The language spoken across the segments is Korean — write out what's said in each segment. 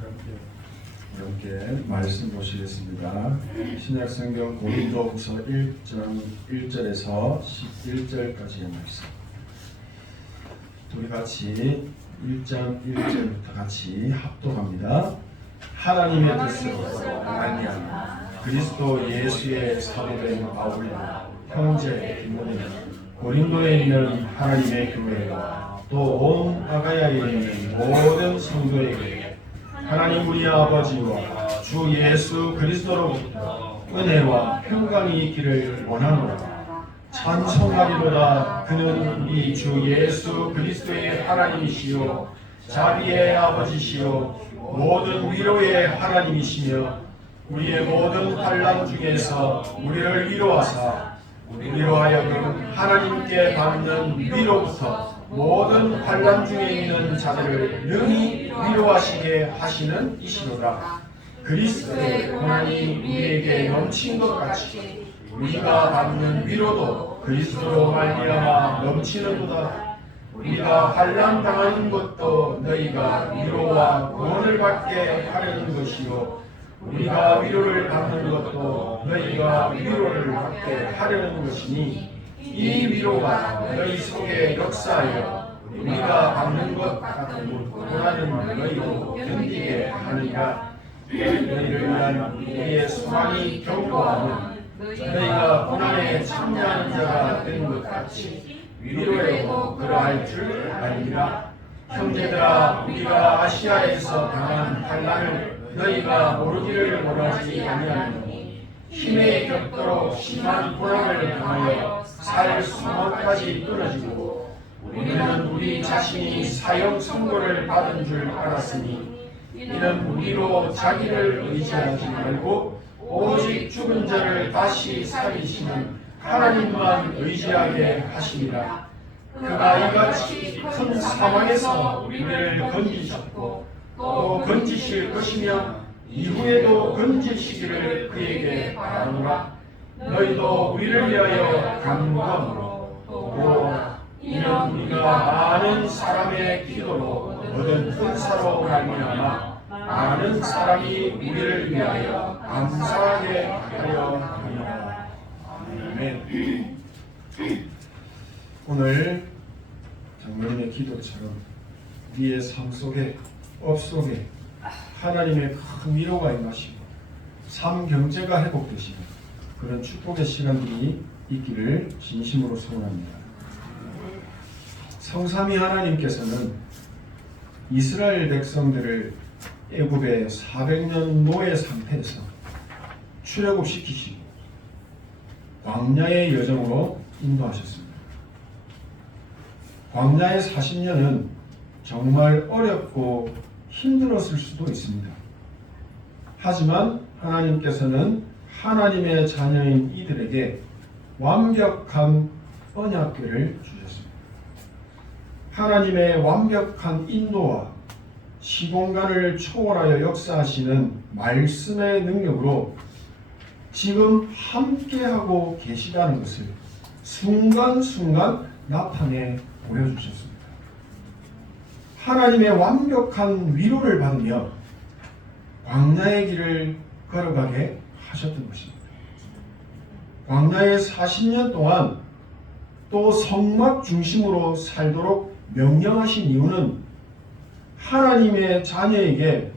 함께 말씀 보시겠습니다. 신약성경 고린도후서 1장 1절에서 11절까지의 말씀. 우리 같이 1장 1절부터 같이 합독합니다. 하나님의 뜻으로 말미암아 그리스도 예수의 사도된 바울과 형제 디모데, 고린도에 있는 하나님의 교회와 또 온 아가야에 있는 모든 성도에게 하나님 우리 아버지와 주 예수 그리스도로부터 은혜와 평강이 있기를 원하노라. 찬송하리로다. 그는 우리 주 예수 그리스도의 하나님이시요 자비의 아버지시요 모든 위로의 하나님이시며 우리의 모든 환난 중에서 우리를 위로하사 우리로 하여금 하나님께 받는 위로부터 모든 환난 중에 있는 자들을 능히 위로하시게 하시는 이시로다. 그리스도의 고난이 우리에게 넘친 것 같이 우리가 받는 위로도 그리스도로 말미암아 넘치는도다. 우리가 환난 당하는 것도 너희가 위로와 구원을 받게 하려는 것이요 우리가 위로를 받는 것도 너희가 위로를 받게 하려는 것이니 이 위로가 너희 속에 역사하여 우리가 받는 것 같은 고난은 너희도 견디게 하느니라. 너희를 위한 우리의 소망이 견고함은 너희가 고난에 참여하는 자가 되는 것 같이 위로에도 그러할 줄 아니라. 형제들아, 우리가 아시아에서 당한 환난을 너희가 모르기를 원하지 아니하노니 힘에 겹도록 심한 고난을 당하여 살 소망까지 끊어지고 우리는 우리 자신이 사형 선고를 받은 줄 알았으니 이는 우리로 자기를 의지하지 말고 오직 죽은 자를 다시 살리시는 하나님만 의지하게 하시니라. 그가 이같이 큰 사망에서 우리를 건지셨고 또 건지실 것이며 이후에도 건지시기를 그에게 바라노라. 너희도 우리를 위하여 간구함으로 또 이는 우리가 많은 사람의 기도로 얻은 은사로 말미암아 많은 사람이 우리를 위하여 감사하게 하려 하니라. 아멘. 오늘 장로님의 기도처럼 우리의 삶 속에 업 속에 하나님의 큰 위로가 임하시고 삶 경제가 회복되시는 그런 축복의 시간들이 있기를 진심으로 소원합니다. 성삼위 하나님께서는 이스라엘 백성들을 애굽의 400년 노예 상태에서 출애굽시키시고 광야의 여정으로 인도하셨습니다. 광야의 40년은 정말 어렵고 힘들었을 수도 있습니다. 하지만 하나님께서는 하나님의 자녀인 이들에게 완벽한 언약궤를 주셨습니다. 하나님의 완벽한 인도와 시공간을 초월하여 역사하시는 말씀의 능력으로 지금 함께하고 계시다는 것을 순간순간 나타내 보여주셨습니다. 하나님의 완벽한 위로를 받으며 광야의 길을 걸어가게 하셨던 것입니다. 광야의 40년 동안 또 성막 중심으로 살도록 명령하신 이유는 하나님의 자녀에게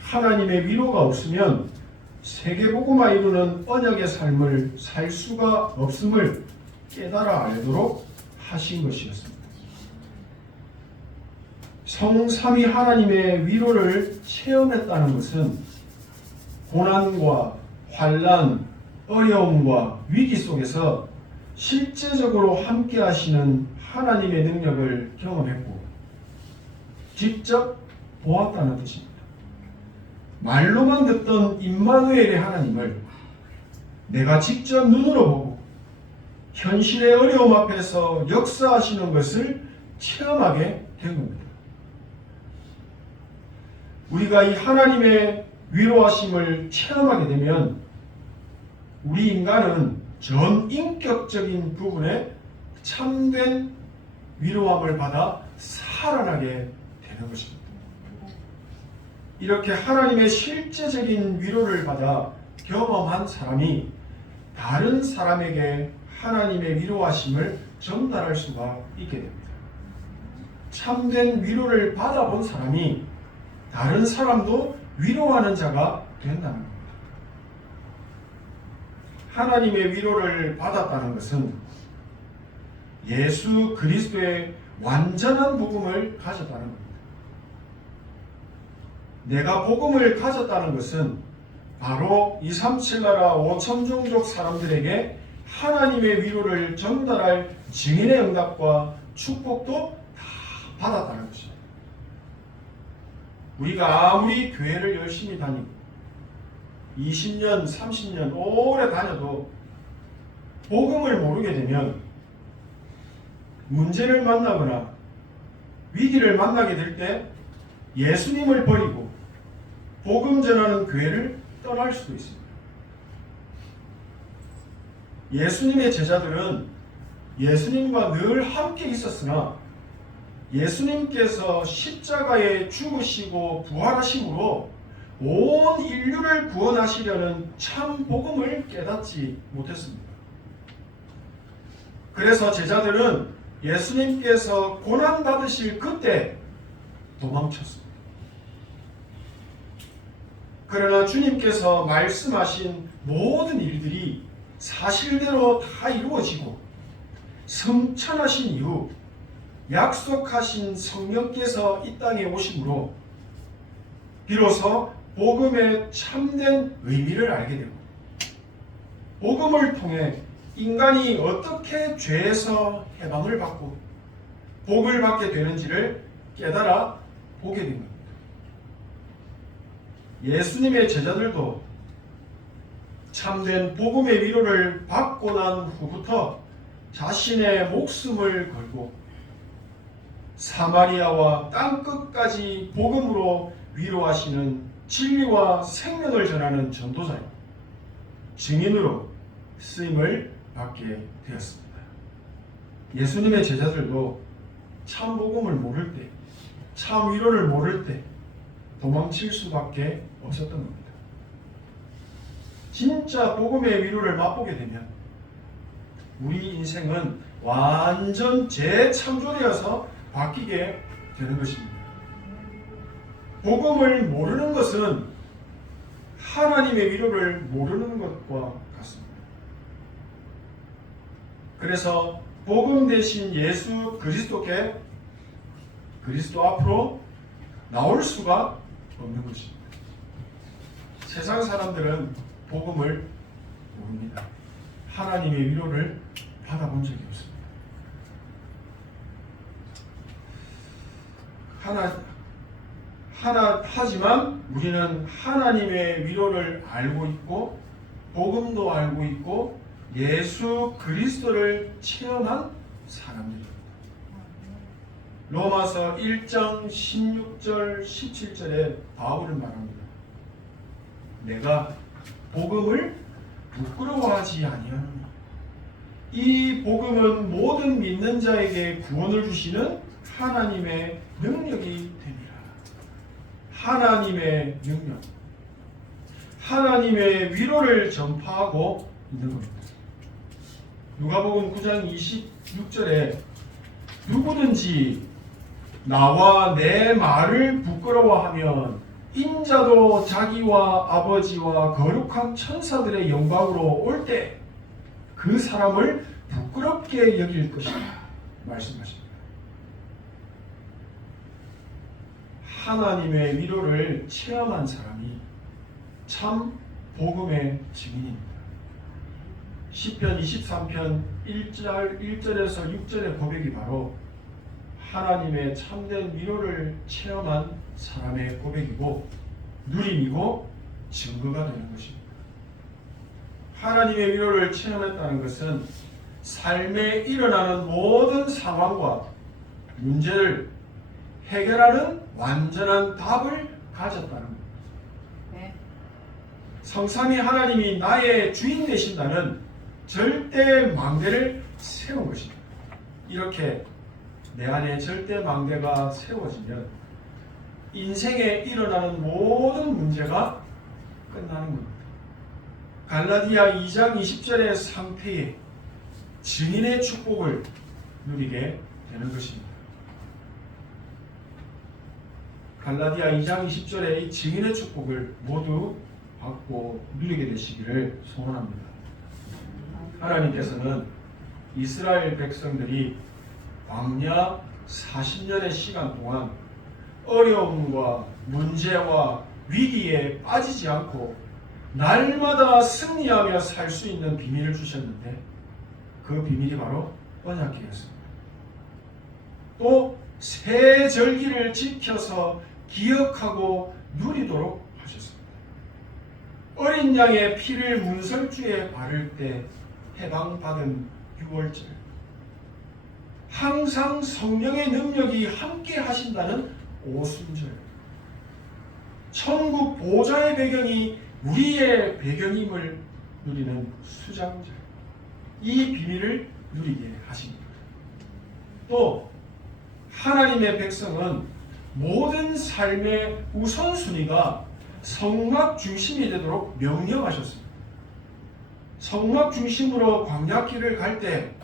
하나님의 위로가 없으면 세계복음화 이루는 언약의 삶을 살 수가 없음을 깨달아 알도록 하신 것이었습니다. 성삼위 하나님의 위로를 체험했다는 것은 고난과 환난, 어려움과 위기 속에서 실제적으로 함께 하시는 하나님의 능력을 경험했고 직접 보았다는 뜻입니다. 말로만 듣던 임마누엘의 하나님을 내가 직접 눈으로 보고 현실의 어려움 앞에서 역사하시는 것을 체험하게 된 겁니다. 우리가 이 하나님의 위로하심을 체험하게 되면 우리 인간은 전 인격적인 부분에 참된 위로함을 받아 살아나게 되는 것입니다. 이렇게 하나님의 실제적인 위로를 받아 경험한 사람이 다른 사람에게 하나님의 위로하심을 전달할 수가 있게 됩니다. 참된 위로를 받아본 사람이 다른 사람도 위로하는 자가 된다는 겁니다. 하나님의 위로를 받았다는 것은 예수 그리스도의 완전한 복음을 가졌다는 겁니다. 내가 복음을 가졌다는 것은 바로 237 나라 5천 종족 사람들에게 하나님의 위로를 전달할 증인의 응답과 축복도 다 받았다는 것입니다. 우리가 아무리 교회를 열심히 다니고 20년, 30년 오래 다녀도 복음을 모르게 되면 문제를 만나거나 위기를 만나게 될 때 예수님을 버리고 복음 전하는 교회를 떠날 수도 있습니다. 예수님의 제자들은 예수님과 늘 함께 있었으나 예수님께서 십자가에 죽으시고 부활하심으로 온 인류를 구원하시려는 참 복음을 깨닫지 못했습니다. 그래서 제자들은 예수님께서 고난 받으실 그때 도망쳤습니다. 그러나 주님께서 말씀하신 모든 일들이 사실대로 다 이루어지고 성천하신 이후 약속하신 성령께서 이 땅에 오심으로 비로소 복음의 참된 의미를 알게 되고 복음을 통해 인간이 어떻게 죄에서 해방을 받고 복을 받게 되는지를 깨달아 보게 된 겁니다. 예수님의 제자들도 참된 복음의 위로를 받고 난 후부터 자신의 목숨을 걸고 사마리아와 땅끝까지 복음으로 위로하시는 진리와 생명을 전하는 전도자요 증인으로 쓰임을 받게 되었습니다. 예수님의 제자들도 참 복음을 모를 때, 참 위로를 모를 때 도망칠 수밖에 없었던 겁니다. 진짜 복음의 위로를 맛보게 되면 우리 인생은 완전 재창조되어서 바뀌게 되는 것입니다. 복음을 모르는 것은 하나님의 위로를 모르는 것과 같습니다. 그래서 복음 대신 예수 그리스도께 그리스도 앞으로 나올 수가 없는 것입니다. 세상 사람들은 복음을 모릅니다. 하나님의 위로를 받아본 적이 없습니다. 하지만 우리는 하나님의 위로를 알고 있고 복음도 알고 있고 예수 그리스도를 체험한 사람들입니다. 로마서 1장 16절 17절에 바울은 말합니다. 내가 복음을 부끄러워하지 아니하노니 이 복음은 모든 믿는 자에게 구원을 주시는 하나님의 능력이 됩니다. 하나님의 능력, 하나님의 위로를 전파하고 있는 겁니다. 누가복음 9장 26절에 누구든지 나와 내 말을 부끄러워하면 인자도 자기와 아버지와 거룩한 천사들의 영광으로 올 때 그 사람을 부끄럽게 여길 것이다 말씀하십니다. 하나님의 위로를 체험한 사람이 참 복음의 증인입니다. 시편 23편 1절에서 6절의 고백이 바로 하나님의 참된 위로를 체험한 사람의 고백이고 누림이고 증거가 되는 것입니다. 하나님의 위로를 체험했다는 것은 삶에 일어나는 모든 상황과 문제를 해결하는 완전한 답을 가졌다는 겁니다. 네. 성삼위 하나님이 나의 주인 되신다는 절대 망대를 세운 것입니다. 이렇게 내 안에 절대 망대가 세워지면 인생에 일어나는 모든 문제가 끝나는 겁니다. 갈라디아 2장 20절의 상태에 증인의 축복을 누리게 되는 것입니다. 갈라디아 2장 20절의 이 증인의 축복을 모두 받고 누리게 되시기를 소원합니다. 하나님께서는 이스라엘 백성들이 광야 40년의 시간 동안 어려움과 문제와 위기에 빠지지 않고 날마다 승리하며 살 수 있는 비밀을 주셨는데 그 비밀이 바로 언약궤였습니다. 또 새 절기를 지켜서 기억하고 누리도록 하셨습니다. 어린 양의 피를 문설주에 바를 때 해방받은 6월절, 항상 성령의 능력이 함께 하신다는 오순절, 천국 보좌의 배경이 우리의 배경임을 누리는 수장절, 이 비밀을 누리게 하십니다. 또 하나님의 백성은 모든 삶의 우선순위가 성막 중심이 되도록 명령하셨습니다. 성막 중심으로 광야길을 갈 때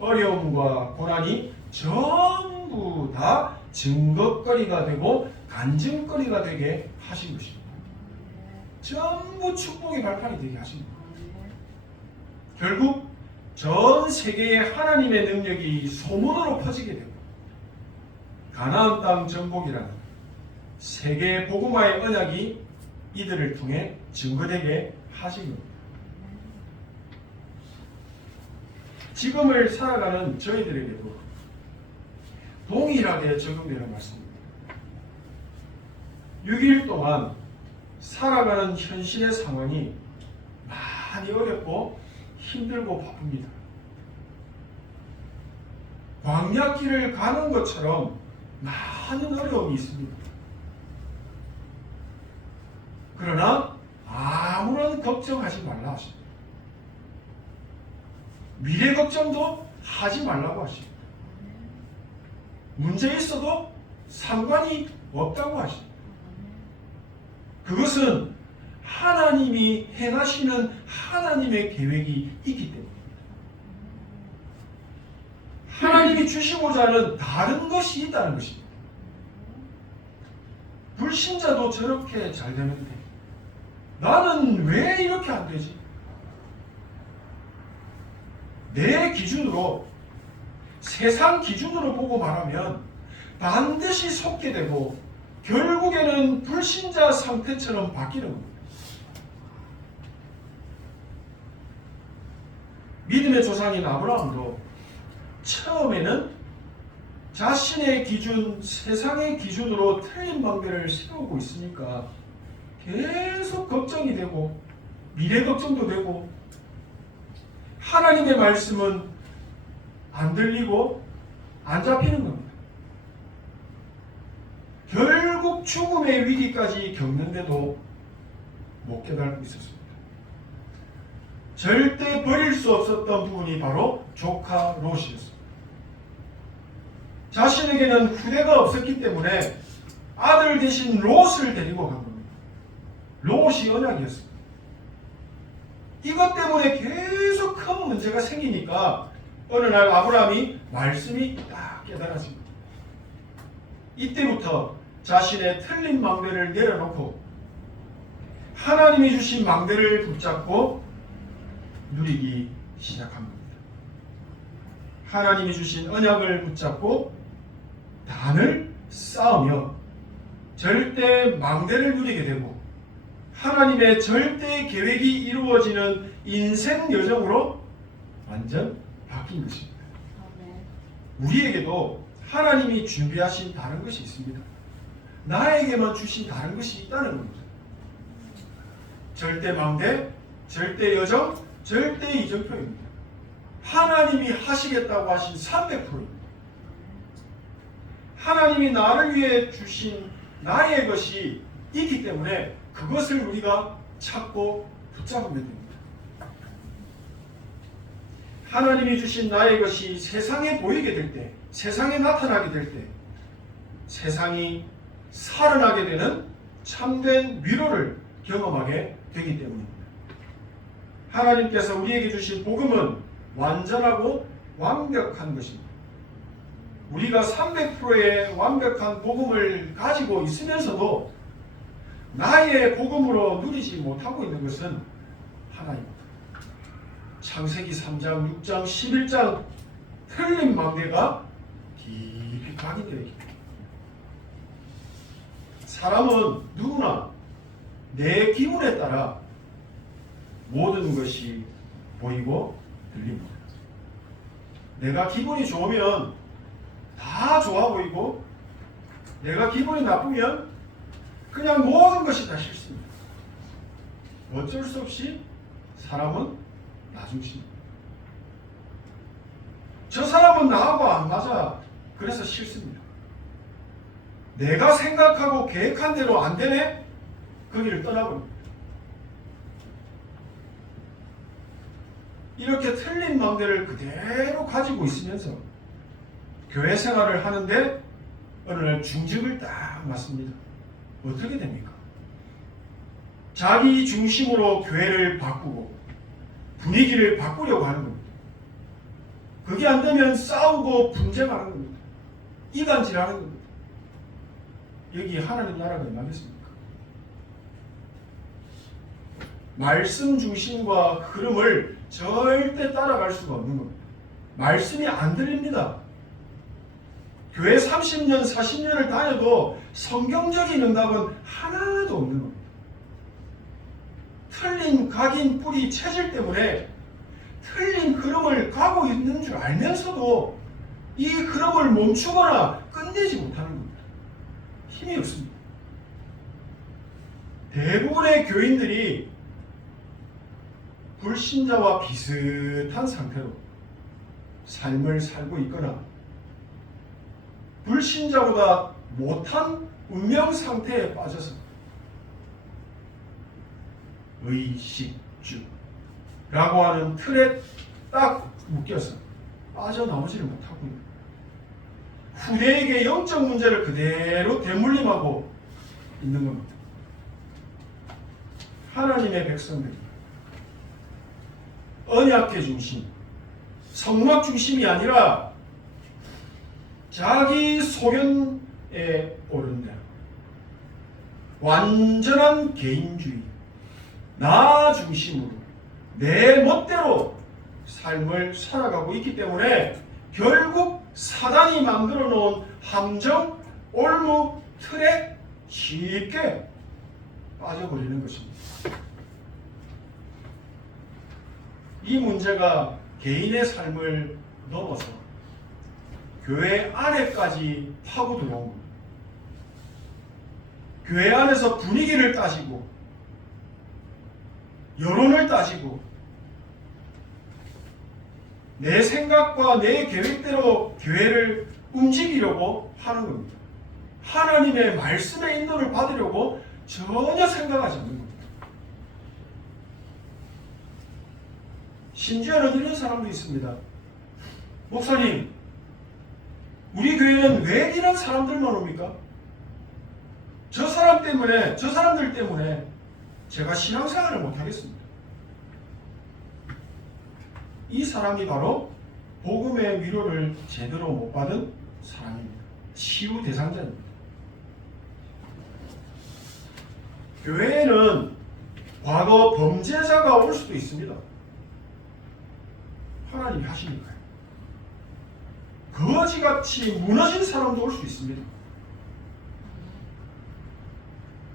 어려움과 고난이 전부 다 증거거리가 되고 간증거리가 되게 하신 것입니다. 전부 축복의 발판이 되게 하십니다. 결국 전 세계에 하나님의 능력이 소문으로 퍼지게 되고 가나안 땅 정복이라는 세계 복음화의 언약이 이들을 통해 증거되게 하신 겁니다. 지금을 살아가는 저희들에게도 동일하게 적용되는 말씀입니다. 6일 동안 살아가는 현실의 상황이 많이 어렵고 힘들고 바쁩니다. 광야길을 가는 것처럼 많은 어려움이 있습니다. 그러나 아무런 걱정하지 말라 하십니다. 미래 걱정도 하지 말라고 하십니다. 문제 있어도 상관이 없다고 하십니다. 그것은 하나님이 행하시는 하나님의 계획이 있기 때문입니다. 하나님이 주시고자 하는 다른 것이 있다는 것입니다. 불신자도 저렇게 잘 되는데 나는 왜 이렇게 안 되지? 내 기준으로, 세상 기준으로 보고 말하면 반드시 속게 되고 결국에는 불신자 상태처럼 바뀌는 겁니다. 믿음의 조상인 아브라함도 처음에는 자신의 기준, 세상의 기준으로 틀린 방배를 세우고 있으니까 계속 걱정이 되고 미래 걱정도 되고 하나님의 말씀은 안 들리고 안 잡히는 겁니다. 결국 죽음의 위기까지 겪는데도 못 깨닫고 있었습니다. 절대 버릴 수 없었던 부분이 바로 조카 롯이었습니다. 자신에게는 후대가 없었기 때문에 아들 대신 롯을 데리고 간 겁니다. 롯이 언약이었습니다. 이것 때문에 계속 큰 문제가 생기니까 어느 날 아브라함이 말씀이 딱 깨달아집니다. 이때부터 자신의 틀린 망대를 내려놓고 하나님이 주신 망대를 붙잡고 누리기 시작한 겁니다. 하나님이 주신 언약을 붙잡고 단을 쌓으며 절대 망대를 누리게 되고 하나님의 절대 계획이 이루어지는 인생 여정으로 완전 바뀐 것입니다. 우리에게도 하나님이 준비하신 다른 것이 있습니다. 나에게만 주신 다른 것이 있다는 겁니다. 절대 망대, 절대 여정, 절대 이정표입니다. 하나님이 하시겠다고 하신 300%입니다. 하나님이 나를 위해 주신 나의 것이 있기 때문에 그것을 우리가 찾고 붙잡으면 됩니다. 하나님이 주신 나의 것이 세상에 보이게 될 때, 세상에 나타나게 될 때 세상이 살아나게 되는 참된 위로를 경험하게 되기 때문입니다. 하나님께서 우리에게 주신 복음은 완전하고 완벽한 것입니다. 우리가 300%의 완벽한 복음을 가지고 있으면서도 나의 복음으로 누리지 못하고 있는 것은 하나입니다. 창세기 3장, 6장, 11장 틀린 망대가 깊이 각인되어 있습니다. 사람은 누구나 내 기분에 따라 모든 것이 보이고 들립니다. 내가 기분이 좋으면 다 좋아 보이고 내가 기분이 나쁘면 그냥 모든 것이 다 싫습니다. 어쩔 수 없이 사람은 나중심입니다. 저 사람은 나하고 안 맞아. 그래서 싫습니다. 내가 생각하고 계획한 대로 안 되네? 그 길을 떠나버립니다. 이렇게 틀린 마음대를 그대로 가지고 있으면서 교회 생활을 하는데 어느 날 중직을 딱 맞습니다. 어떻게 됩니까? 자기 중심으로 교회를 바꾸고 분위기를 바꾸려고 하는 겁니다. 그게 안 되면 싸우고 분쟁하는 겁니다. 이간질하는 겁니다. 여기 하나님 나라가 임하겠습니까? 말씀 중심과 흐름을 절대 따라갈 수가 없는 겁니다. 말씀이 안 들립니다. 교회 30년, 40년을 다녀도 성경적인 응답은 하나도 없는 겁니다. 틀린 각인 뿌리 체질 때문에 틀린 흐름을 가고 있는 줄 알면서도 이 흐름을 멈추거나 끝내지 못하는 겁니다. 힘이 없습니다. 대부분의 교인들이 불신자와 비슷한 상태로 삶을 살고 있거나 불신자보다 못한 운명 상태에 빠져서 의식주라고 하는 틀에 딱 묶여서 빠져나오지를 못하고 있는 후대에게 영적 문제를 그대로 대물림하고 있는 겁니다. 하나님의 백성들이 언약계 중심, 성막 중심이 아니라 자기 소견에 오른 대로 완전한 개인주의, 나 중심으로 내 멋대로 삶을 살아가고 있기 때문에 결국 사단이 만들어 놓은 함정, 올무, 틀에 쉽게 빠져버리는 것입니다. 이 문제가 개인의 삶을 넘어서 교회 안에까지 파고 들어온 겁니다. 교회 안에서 분위기를 따지고 여론을 따지고 내 생각과 내 계획대로 교회를 움직이려고 하는 겁니다. 하나님의 말씀의 인도를 받으려고 전혀 생각하지 않는 겁니다. 심지어는 이런 사람도 있습니다. 목사님, 우리 교회는 왜 이런 사람들만 옵니까? 저 사람들 때문에 제가 신앙생활을 못하겠습니다. 이 사람이 바로 복음의 위로를 제대로 못 받은 사람입니다. 치유 대상자입니다. 교회에는 과거 범죄자가 올 수도 있습니다. 하나님이 하시니까요. 거지같이 무너진 사람도 올 수 있습니다.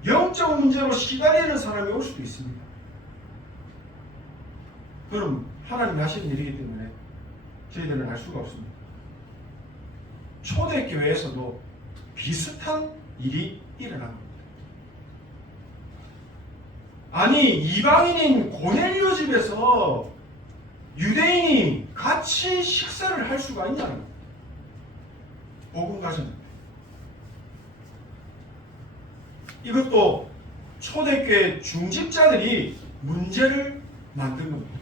영적 문제로 시달리는 사람이 올 수도 있습니다. 그럼 하나님이 하시는 일이기 때문에 저희들은 알 수가 없습니다. 초대교회에서도 비슷한 일이 일어납니다. 아니, 이방인인 고넬료 집에서 유대인이 같이 식사를 할 수가 있냐는 거예요. 복음 가졌는데. 이것도 초대교회 중직자들이 문제를 만든 겁니다.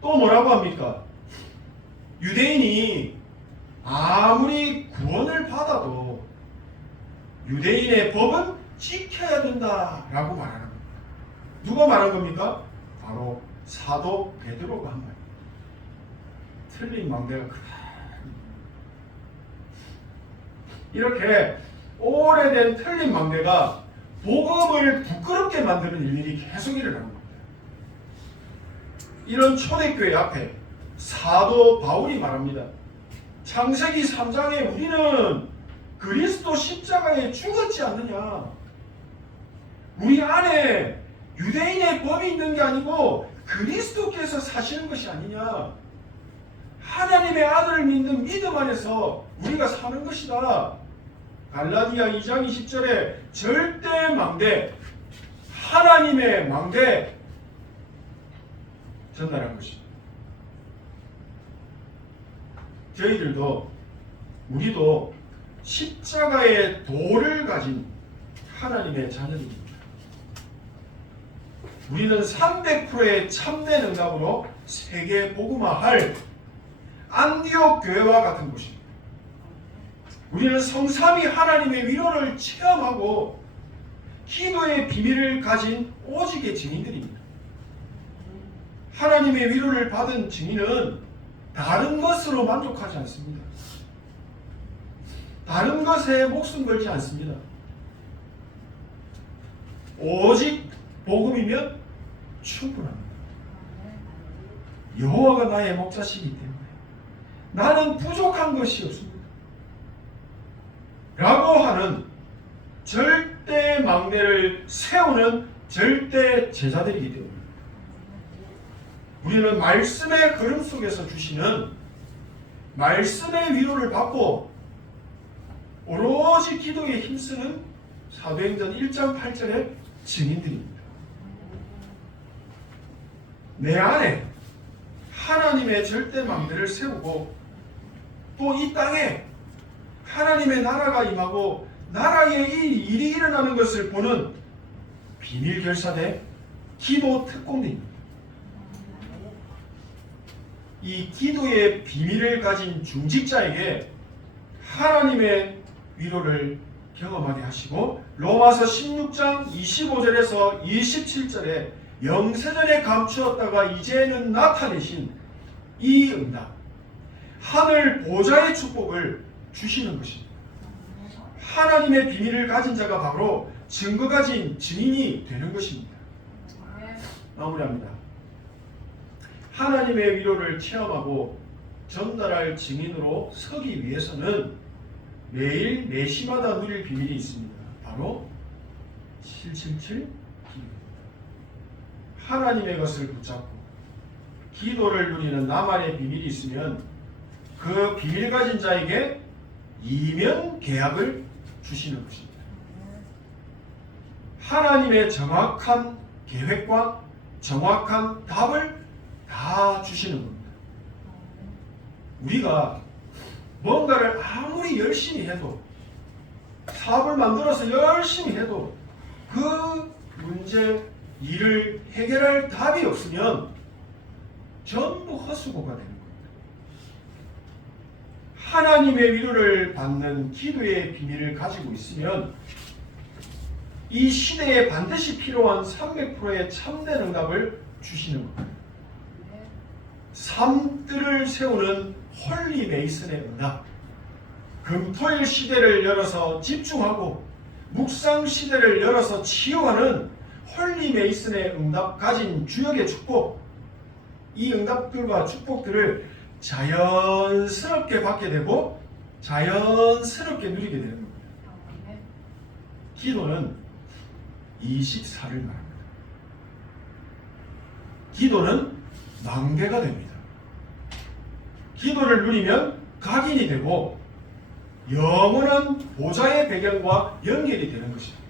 또 뭐라고 합니까? 유대인이 아무리 구원을 받아도 유대인의 법은 지켜야 된다라고 말하는 겁니다. 누가 말한 겁니까? 바로 사도 베드로가 한 말입니다. 틀린 망대가 크다. 이렇게 오래된 틀린 망대가 복음을 부끄럽게 만드는 일들이 계속 일어나는 겁니다. 이런 초대교회 앞에 사도 바울이 말합니다. 창세기 3장에 우리는 그리스도 십자가에 죽었지 않느냐. 우리 안에 유대인의 법이 있는 게 아니고 그리스도께서 사시는 것이 아니냐. 하나님의 아들을 믿는 믿음 안에서 우리가 사는 것이다. 갈라디아 2장 20절에 절대 망대, 하나님의 망대 전달한 것입니다. 우리도 십자가의 도를 가진 하나님의 자녀들입니다. 우리는 300%의 참된 응답으로 세계 복음화할 안디옥 교회와 같은 곳입니다. 우리는 성삼위 하나님의 위로를 체험하고 기도의 비밀을 가진 오직의 증인들입니다. 하나님의 위로를 받은 증인은 다른 것으로 만족하지 않습니다. 다른 것에 목숨 걸지 않습니다. 오직 복음이면 충분합니다. 여호와가 나의 목자시기 때문에 나는 부족한 것이 없습니다. 라고 하는 절대 망대를 세우는 절대 제자들이기 때문입니다. 우리는 말씀의 걸음 속에서 주시는 말씀의 위로를 받고 오로지 기도에 힘쓰는 사도행전 1장 8절의 증인들입니다. 내 안에 하나님의 절대 망대를 세우고 또 이 땅에 하나님의 나라가 임하고 나라의 이 일이 일어나는 것을 보는 비밀 결사대 기도 특공대입니다. 이 기도의 비밀을 가진 중직자에게 하나님의 위로를 경험하게 하시고 로마서 16장 25절에서 27절에 영세전에 감추었다가 이제는 나타내신 이 응답, 하늘 보좌의 축복을 주시는 것입니다. 하나님의 비밀을 가진 자가 바로 증거 가진 증인이 되는 것입니다. 마무리합니다. 하나님의 위로를 체험하고 전달할 증인으로 서기 위해서는 매일 매시마다 누릴 비밀이 있습니다. 바로 777 기도입니다. 하나님의 것을 붙잡고 기도를 누리는 나만의 비밀이 있으면 그 비밀 가진 자에게 이면 계약을 주시는 것입니다. 하나님의 정확한 계획과 정확한 답을 다 주시는 겁니다. 우리가 뭔가를 아무리 열심히 해도 사업을 만들어서 열심히 해도 그 문제, 일을 해결할 답이 없으면 전부 헛수고가 되는 겁니다. 하나님의 위로를 받는 기도의 비밀을 가지고 있으면 이 시대에 반드시 필요한 300%의 참된 응답을 주시는 겁니다. 삶들을 세우는 홀리 메이슨의 응답, 금토일 시대를 열어서 집중하고 묵상 시대를 열어서 치유하는 홀리 메이슨의 응답 가진 주역의 축복, 이 응답들과 축복들을 자연스럽게 받게 되고 자연스럽게 누리게 되는 겁니다. 기도는 24를 말합니다. 기도는 망대가 됩니다. 기도를 누리면 각인이 되고 영원한 보좌의 배경과 연결이 되는 것입니다.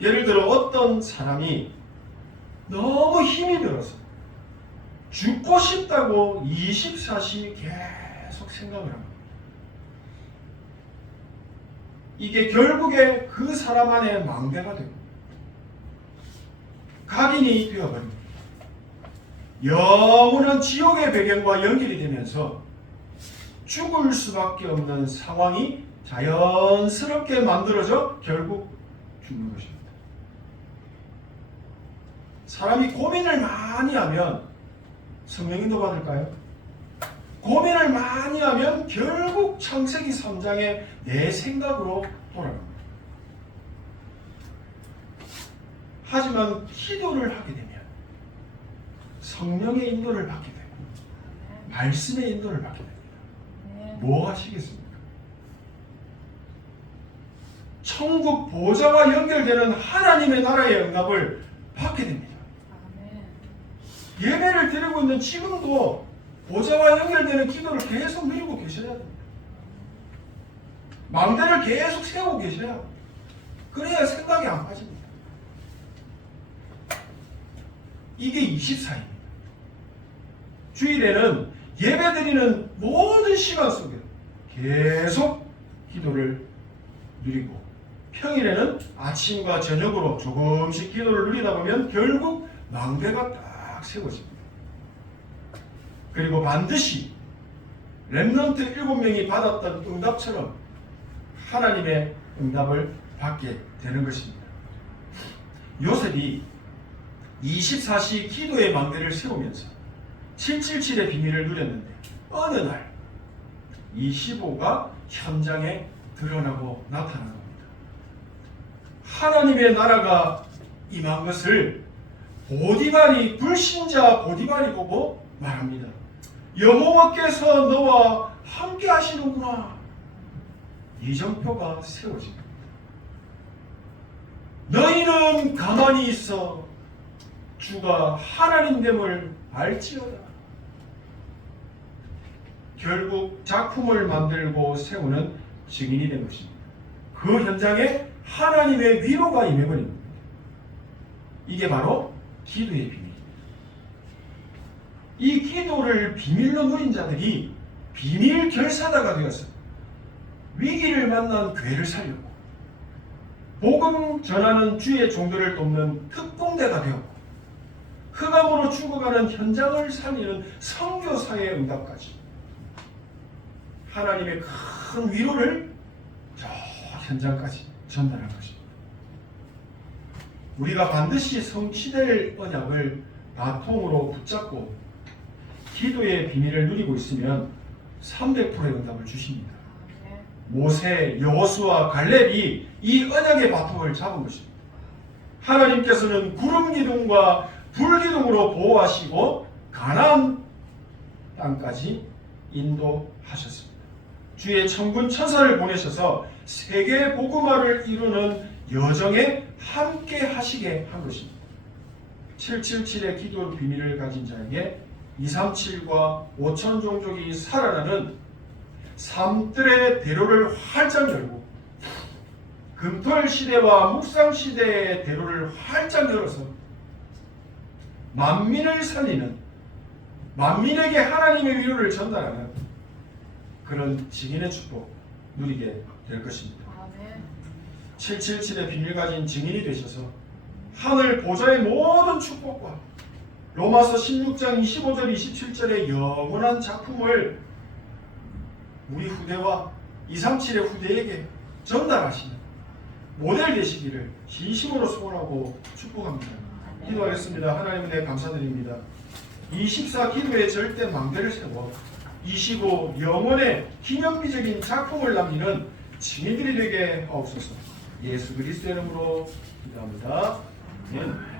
예를 들어 어떤 사람이 너무 힘이 들어서 죽고 싶다고 24시 계속 생각을 합니다. 이게 결국에 그 사람 안에 망대가 되고 각인이 되어버립니다. 영원한 지옥의 배경과 연결이 되면서 죽을 수밖에 없는 상황이 자연스럽게 만들어져 결국 죽는 것입니다. 사람이 고민을 많이 하면 성령인도 받을까요? 고민을 많이 하면 결국 창세기 3장의 내 생각으로 돌아갑니다. 하지만 기도를 하게 되면 성령의 인도를 받게 되고 말씀의 인도를 받게 됩니다. 뭐 하시겠습니까? 천국 보좌와 연결되는 하나님의 나라의 응답을 받게 됩니다. 예배를 드리고 있는 지금도 보좌와 연결되는 기도를 계속 누리고 계셔야 됩니다. 망대를 계속 세우고 계셔야 합니다. 그래야 생각이 안 빠집니다. 이게 24입니다. 주일에는 예배드리는 모든 시간 속에 계속 기도를 누리고 평일에는 아침과 저녁으로 조금씩 기도를 누리다 보면 결국 망대가 딱 세워집니다. 그리고 반드시 렘넌트 7명이 받았던 응답처럼 하나님의 응답을 받게 되는 것입니다. 요셉이 24시 기도의 망대를 세우면서 777의 비밀을 누렸는데 어느 날 25가 현장에 드러나고 나타난 겁니다. 하나님의 나라가 임한 것을 불신자 보디발이 보고 말합니다. 여호와께서 너와 함께 하시는구나. 이정표가 세워집니다. 너희는 가만히 있어 주가 하나님됨을 알지어다. 결국 작품을 만들고 세우는 증인이 된 것입니다. 그 현장에 하나님의 위로가 임해버립니다. 이게 바로 기도의 비밀입니다. 이 기도를 비밀로 누린 자들이 비밀 결사다가 되어서 위기를 만난 교회를 살렸고 복음 전하는 주의 종들을 돕는 특공대가 되었고 흑암으로 죽어가는 현장을 살리는 선교사의 응답까지 하나님의 큰 위로를 저 현장까지 전달한 것입니다. 우리가 반드시 성취될 언약을 바통으로 붙잡고 기도의 비밀을 누리고 있으면 300%의 응답을 주십니다. 모세, 여호수아, 갈렙이 이 언약의 바통을 잡은 것입니다. 하나님께서는 구름 기둥과 불 기둥으로 보호하시고 가나안 땅까지 인도하셨습니다. 주의 천군 천사를 보내셔서 세계 복음화를 이루는 여정에 함께 하시게 한 것입니다. 777의 기도 비밀을 가진 자에게 237과 5천 종족이 살아나는 삶들의 대로를 활짝 열고 금토일 시대와 묵상 시대의 대로를 활짝 열어서 만민을 살리는 만민에게 하나님의 위로를 전달하는 그런 증인의 축복 누리게 될 것입니다. 777의 비밀 가진 증인이 되셔서 하늘 보좌의 모든 축복과 로마서 16장 25절 27절의 영원한 작품을 우리 후대와 237의 후대에게 전달하시는 모델 되시기를 진심으로 소원하고 축복합니다. 기도하겠습니다. 하나님 은혜 감사드립니다. 24 기도의 절대 망대를 세워 25 영원의 기념비적인 작품을 남기는 증인들이 되게 하옵소서. 예수 그리스도의 이름으로 기도합니다. 아멘.